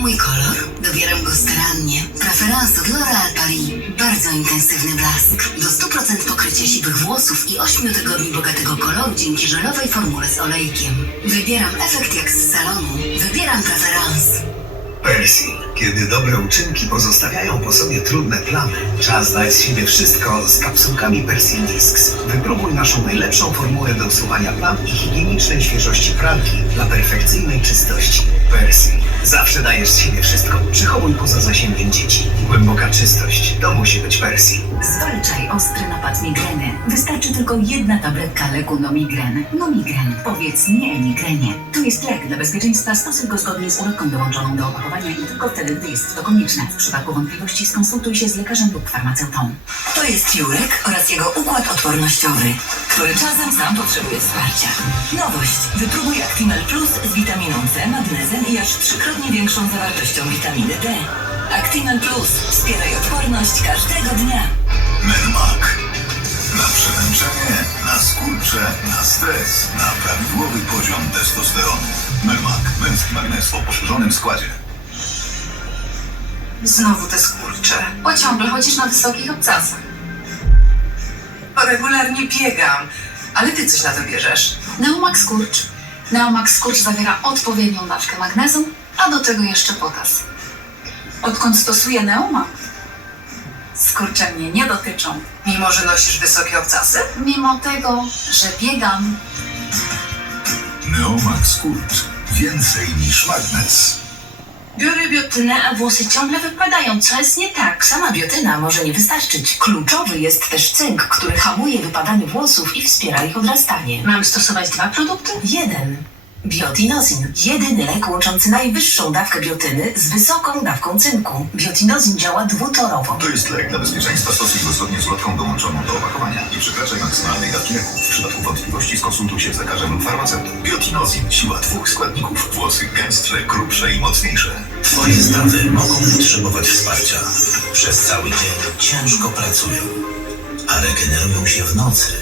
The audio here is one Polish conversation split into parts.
Mój kolor? Dobieram go starannie. Preferans od L'Oréal Paris. Bardzo intensywny blask. Do 100% pokrycia siwych włosów i 8 tygodni bogatego koloru dzięki żelowej formule z olejkiem. Wybieram efekt jak z salonu. Wybieram preferans. Persil. Kiedy dobre uczynki pozostawiają po sobie trudne plamy, czas dać z siebie wszystko z kapsułkami Persil Discs. Wypróbuj naszą najlepszą formułę do usuwania plam i higienicznej świeżości pralki dla perfekcyjnej czystości. Persil. Zawsze dajesz z siebie wszystko. Przychowuj poza zasięgiem dzieci. Głęboka czystość. To musi być Persil. Zwalczaj ostry napad migreny. Wystarczy tylko jedna tabletka leku Nomigren. Nomigren. Powiedz nie migrenie. To jest lek. Dla bezpieczeństwa stosuj go zgodnie z ulotką dołączoną do opakowania i tylko wtedy, gdy jest to konieczne. W przypadku wątpliwości skonsultuj się z lekarzem lub farmaceutą. To jest Jurek oraz jego układ odpornościowy, który czasem sam potrzebuje wsparcia. Nowość. Wypróbuj Actimel Plus z witaminą C, magnezem i aż trzykrotnie większą zawartością witaminy D. Actimel Plus. Wspieraj odporność każdego dnia. Skurcze, na stres, na prawidłowy poziom testosteronu. Mermak. Męski magnes o poszerzonym składzie. Znowu te skurcze. Bo ciągle chodzisz na wysokich obcasach. Regularnie biegam. Ale ty coś na to bierzesz. Neomax Skurcz. Neomax Skurcz zawiera odpowiednią dawkę magnezu, a do tego jeszcze potas. Odkąd stosuję Neomax, skurcze mnie nie dotyczą. Mimo, że nosisz wysokie obcasy? Mimo tego, że biegam, Neomax Kult. Więcej niż magnes. Biorę biotynę, a włosy ciągle wypadają. Co jest nie tak? Sama biotyna może nie wystarczyć. Kluczowy jest też cynk, który hamuje wypadanie włosów i wspiera ich odrastanie. Mam stosować dwa produkty? Jeden. Biotinozin. Jedyny lek łączący najwyższą dawkę biotyny z wysoką dawką cynku. Biotinozin działa dwutorowo. To jest lek dla bezpieczeństwa. Stosuj go zgodnie z ulotką dołączoną do opakowania. Nie przekraczaj maksymalnej dawki leku. W przypadku wątpliwości skonsultuj się z lekarzem lub farmaceutą. Biotinozin. Siła dwóch składników. Włosy gęstsze, grubsze i mocniejsze. Twoje stawy mogą potrzebować wsparcia. Przez cały dzień ciężko pracują, a regenerują się w nocy,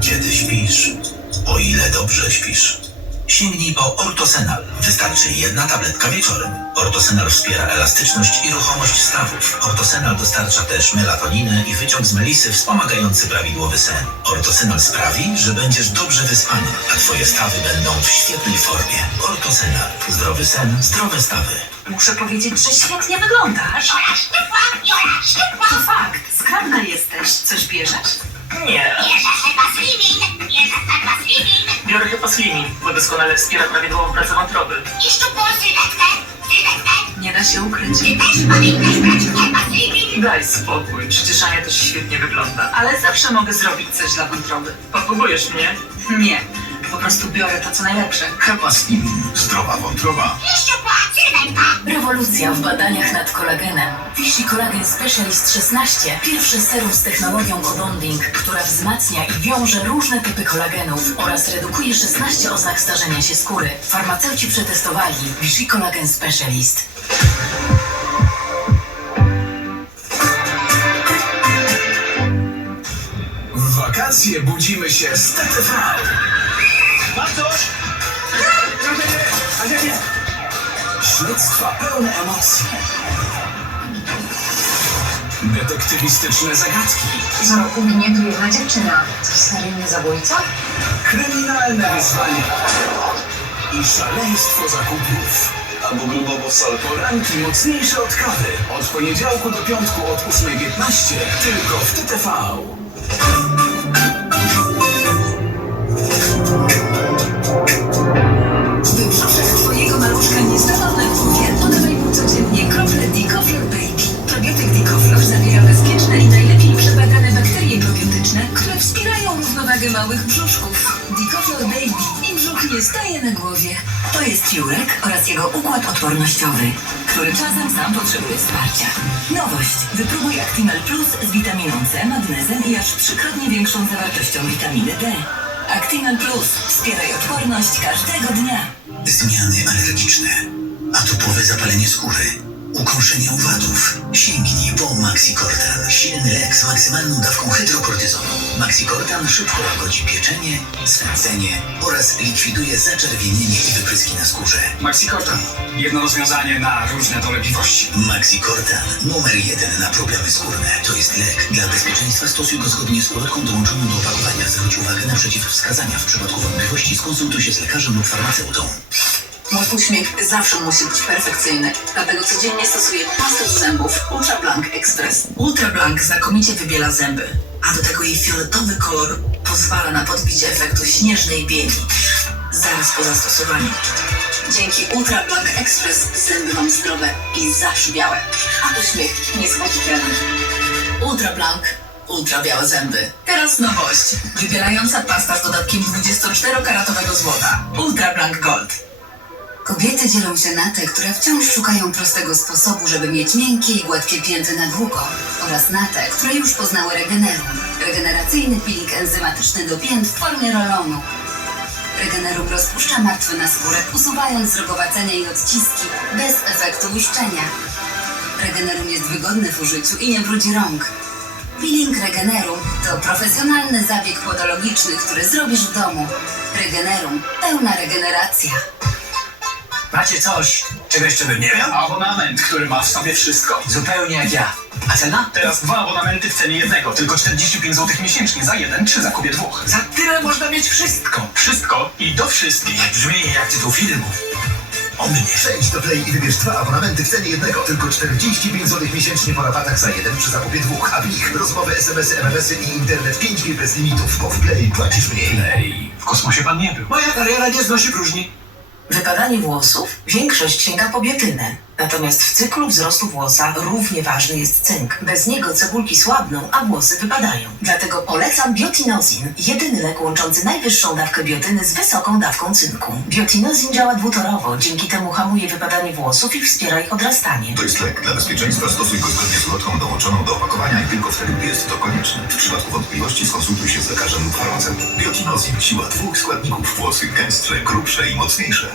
kiedy śpisz, o ile dobrze śpisz. Sięgnij po Ortosenal. Wystarczy jedna tabletka wieczorem. Ortosenal wspiera elastyczność i ruchomość stawów. Ortosenal dostarcza też melatoninę i wyciąg z melisy wspomagający prawidłowy sen. Ortosenal sprawi, że będziesz dobrze wyspany, a twoje stawy będą w świetnej formie. Ortosenal. Zdrowy sen, zdrowe stawy. Muszę powiedzieć, że świetnie wyglądasz. To fakt. Skromna jesteś. Coś bierzesz? Nie. Biorę chyba slimming, bo doskonale wspiera prawidłową pracę wątroby. Nie da się ukryć. Daj spokój, przecież Ania też świetnie wygląda. Ale zawsze mogę zrobić coś dla wątroby. Podpróbujesz mnie? Nie. Po prostu biorę to, co najlepsze. Hepa Slim. Zdrowa wątroba. Rewolucja w badaniach nad kolagenem. Vichy Collagen Specialist 16. Pierwszy serum z technologią co-bonding, która wzmacnia i wiąże różne typy kolagenów oraz redukuje 16 oznak starzenia się skóry. Farmaceuci przetestowali Vichy Collagen Specialist. W wakacje budzimy się z TTV. Śledztwa pełne emocji. Detektywistyczne zagadki. Za roku ginie tu jedna dziewczyna. To seryjny zabójca? Kryminalne wyzwania. I szaleństwo zakupów. Albo grubowo wcale. Poranki mocniejsze od kawy. Od poniedziałku do piątku od 8.15. Tylko w TTV. Małych brzuszków. Dicoflor Baby i brzuch nie staje na głowie. To jest Jurek oraz jego układ odpornościowy, który czasem sam potrzebuje wsparcia. Nowość. Wypróbuj Actimel Plus z witaminą C, magnezem i aż trzykrotnie większą zawartością witaminy D. Actimel Plus. Wspieraj odporność każdego dnia. Zmiany alergiczne, atopowe zapalenie skóry, Ukąszenie owadów. Sięgnij po Maxicortan. Silny lek z maksymalną dawką hydrokortyzonu. Maxicortan szybko łagodzi pieczenie, swędzenie oraz likwiduje zaczerwienienie i wypryski na skórze. Maxicortan. Jedno rozwiązanie na różne dolegliwości. Maxicortan. Numer jeden na problemy skórne. To jest lek. Dla bezpieczeństwa stosuj go zgodnie z ulotką dołączoną do opakowania. Zwróć uwagę na przeciwwskazania. W przypadku wątpliwości skonsultuj się z lekarzem lub farmaceutą. Mój uśmiech zawsze musi być perfekcyjny, dlatego codziennie stosuję pastę do zębów Ultra Blank Express. Ultra Blank znakomicie wybiela zęby, a do tego jej fioletowy kolor pozwala na podbicie efektu śnieżnej bieli zaraz po zastosowaniu. Dzięki Ultra Blank Express zęby mam zdrowe i zawsze białe, a uśmiech niezwątpiony. Ultra Blank Ultra białe zęby. Teraz nowość. Wybielająca pasta z dodatkiem 24-karatowego złota. Ultra Blank. Kobiety dzielą się na te, które wciąż szukają prostego sposobu, żeby mieć miękkie i gładkie pięty na długo oraz na te, które już poznały Regenerum. Regeneracyjny peeling enzymatyczny do pięt w formie rolonu. Regenerum rozpuszcza martwy naskórek, usuwając zrogowacenia i odciski bez efektu łuszczenia. Regenerum jest wygodny w użyciu i nie brudzi rąk. Peeling Regenerum to profesjonalny zabieg podologiczny, który zrobisz w domu. Regenerum. Pełna regeneracja. Macie coś, czego jeszcze bym nie miał? Abonament, który ma w sobie wszystko. Zupełnie jak ja. A cena? Teraz dwa abonamenty w cenie jednego. Tylko 45 zł miesięcznie za jeden przy zakupie dwóch. Za tyle można mieć wszystko. Wszystko i do wszystkich. Brzmi jak tytuł filmu. O mnie. Przejdź do Play i wybierz dwa abonamenty w cenie jednego. Tylko 45 zł miesięcznie po rabatach za jeden przy zakupie dwóch. A w nich rozmowy, SMS-y, MMS-y i internet 5G bez limitów, bo w Play płacisz mniej. Ej, w kosmosie pan nie był. Moja kariera nie znosi próżni. Wypadanie włosów? Większość sięga po biotynę. Natomiast w cyklu wzrostu włosa równie ważny jest cynk. Bez niego cebulki słabną, a włosy wypadają. Dlatego polecam biotinozin, jedyny lek łączący najwyższą dawkę biotyny z wysoką dawką cynku. Biotinozin działa dwutorowo, dzięki temu hamuje wypadanie włosów i wspiera ich odrastanie. To jest lek. Dla bezpieczeństwa stosuj go zgodnie z ulotką dołączoną do opakowania i tylko wtedy, gdy jest to konieczne. W przypadku wątpliwości skonsultuj się z lekarzem lub farmaceutą. Biotinozin. Siła dwóch składników. Włosy gęstsze, grubsze i mocniejsze.